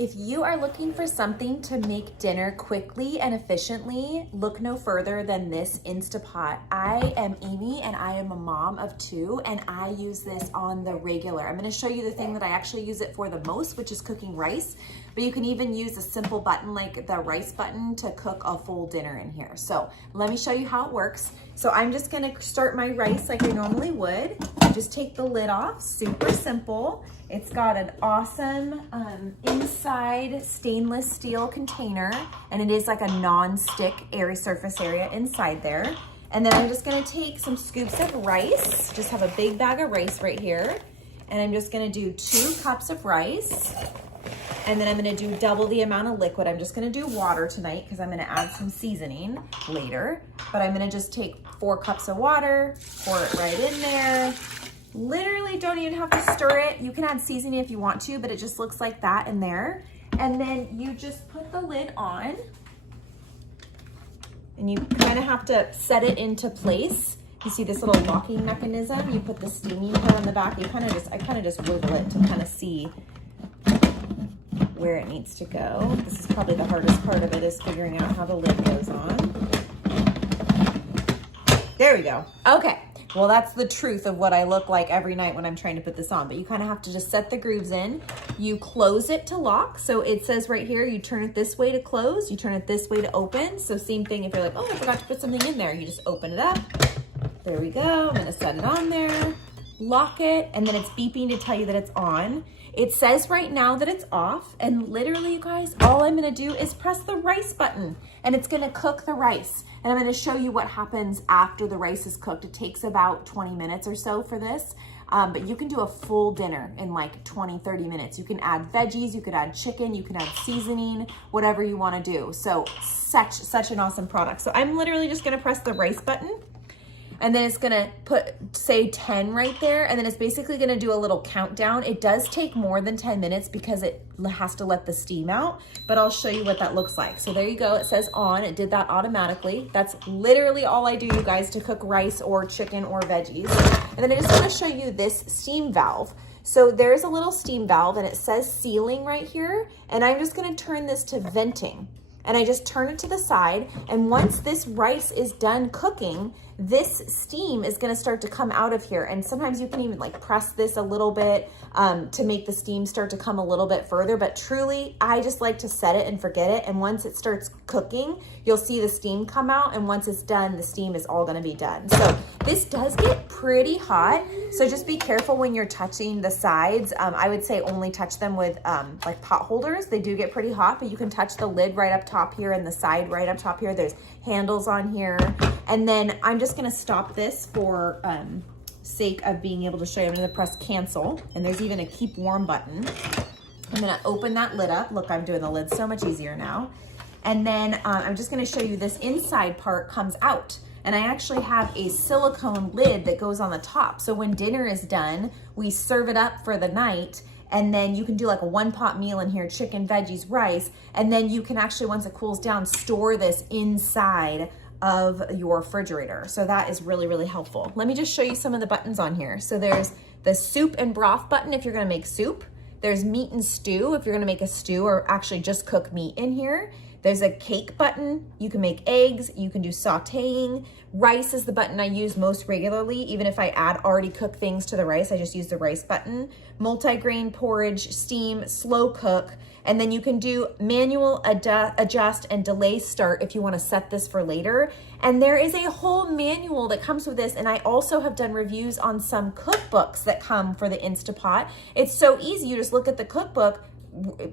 If you are looking for something to make dinner quickly and efficiently, look no further than this Instapot. I am Amy and I am a mom of 2 and I use this on the regular. I'm gonna show you the thing that I actually use it for the most, which is cooking rice, but you can even use a simple button like the rice button to cook a full dinner in here. So let me show you how it works. So I'm just gonna start my rice like I normally would. Just take the lid off, super simple. It's got an awesome inside stainless steel container, and it is like a non-stick airy surface area inside there. And then I'm just gonna take some scoops of rice, just have a big bag of rice right here, and I'm just gonna do 2 cups of rice, and then I'm gonna do double the amount of liquid. I'm just gonna do water tonight because I'm gonna add some seasoning later, but I'm gonna just take 4 cups of water, pour it right in there. Literally don't even have to stir it. You can add seasoning if you want to, but it just looks like that in there. And then you just put the lid on and you kind of have to set it into place. You see this little locking mechanism? You put the steaming pan on the back. I kind of just wiggle it to kind of see where it needs to go. This is probably the hardest part of it, is figuring out how the lid goes on. There we go. Okay. Well, that's the truth of what I look like every night when I'm trying to put this on, but you kind of have to just set the grooves in. You close it to lock. So it says right here, you turn it this way to close, you turn it this way to open. So same thing if you're like, oh, I forgot to put something in there. You just open it up. There we go. I'm gonna set it on there, lock it, and then it's beeping to tell you that it's on. It says right now that it's off, and literally, you guys, all I'm gonna do is press the rice button, and it's gonna cook the rice. And I'm gonna show you what happens after the rice is cooked. It takes about 20 minutes or so for this, but you can do a full dinner in like 20, 30 minutes. You can add veggies, you could add chicken, you can add seasoning, whatever you wanna do. So such an awesome product. So I'm literally just gonna press the rice button, and then it's gonna put, say 10 right there, and then it's basically gonna do a little countdown. It does take more than 10 minutes because it has to let the steam out, but I'll show you what that looks like. So there you go, it says on, it did that automatically. That's literally all I do, you guys, to cook rice or chicken or veggies. And then I just wanna show you this steam valve. So there's a little steam valve and it says sealing right here, and I'm just gonna turn this to venting. And I just turn it to the side, and once this rice is done cooking, this steam is gonna start to come out of here. And sometimes you can even like press this a little bit to make the steam start to come a little bit further, but truly, I just like to set it and forget it. And once it starts cooking, you'll see the steam come out, and once it's done, the steam is all gonna be done. So this does get pretty hot, so just be careful when you're touching the sides. I would say only touch them with like pot holders. They do get pretty hot, but you can touch the lid right up top here and the side right up top here. There's handles on here. And then I'm just gonna stop this for sake of being able to show you. I'm gonna press cancel, and there's even a keep warm button. I'm gonna open that lid up. Look, I'm doing the lid so much easier now. And then I'm just gonna show you this inside part comes out. And I actually have a silicone lid that goes on the top. So when dinner is done, we serve it up for the night, and then you can do like a 1-pot meal in here, chicken, veggies, rice, and then you can actually, once it cools down, store this inside of your refrigerator. So that is really, really helpful. Let me just show you some of the buttons on here. So there's the soup and broth button if you're gonna make soup. There's meat and stew if you're gonna make a stew or actually just cook meat in here. There's a cake button. You can make eggs, you can do sauteing. Rice is the button I use most regularly. Even if I add already cooked things to the rice, I just use the rice button. Multi-grain porridge, steam, slow cook. And then you can do manual adjust and delay start if you wanna set this for later. And there is a whole manual that comes with this, and I also have done reviews on some cookbooks that come for the Instapot. It's so easy, you just look at the cookbook,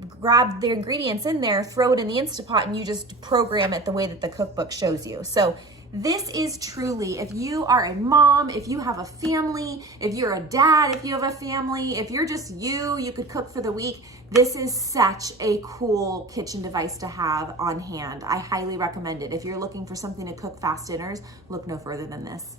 grab the ingredients in there, throw it in the Instapot, and you just program it the way that the cookbook shows you. So this is truly, if you are a mom, if you have a family, if you're a dad, if you have a family, if you're just you could cook for the week, this is such a cool kitchen device to have on hand. I highly recommend it. If you're looking for something to cook fast dinners, look no further than this.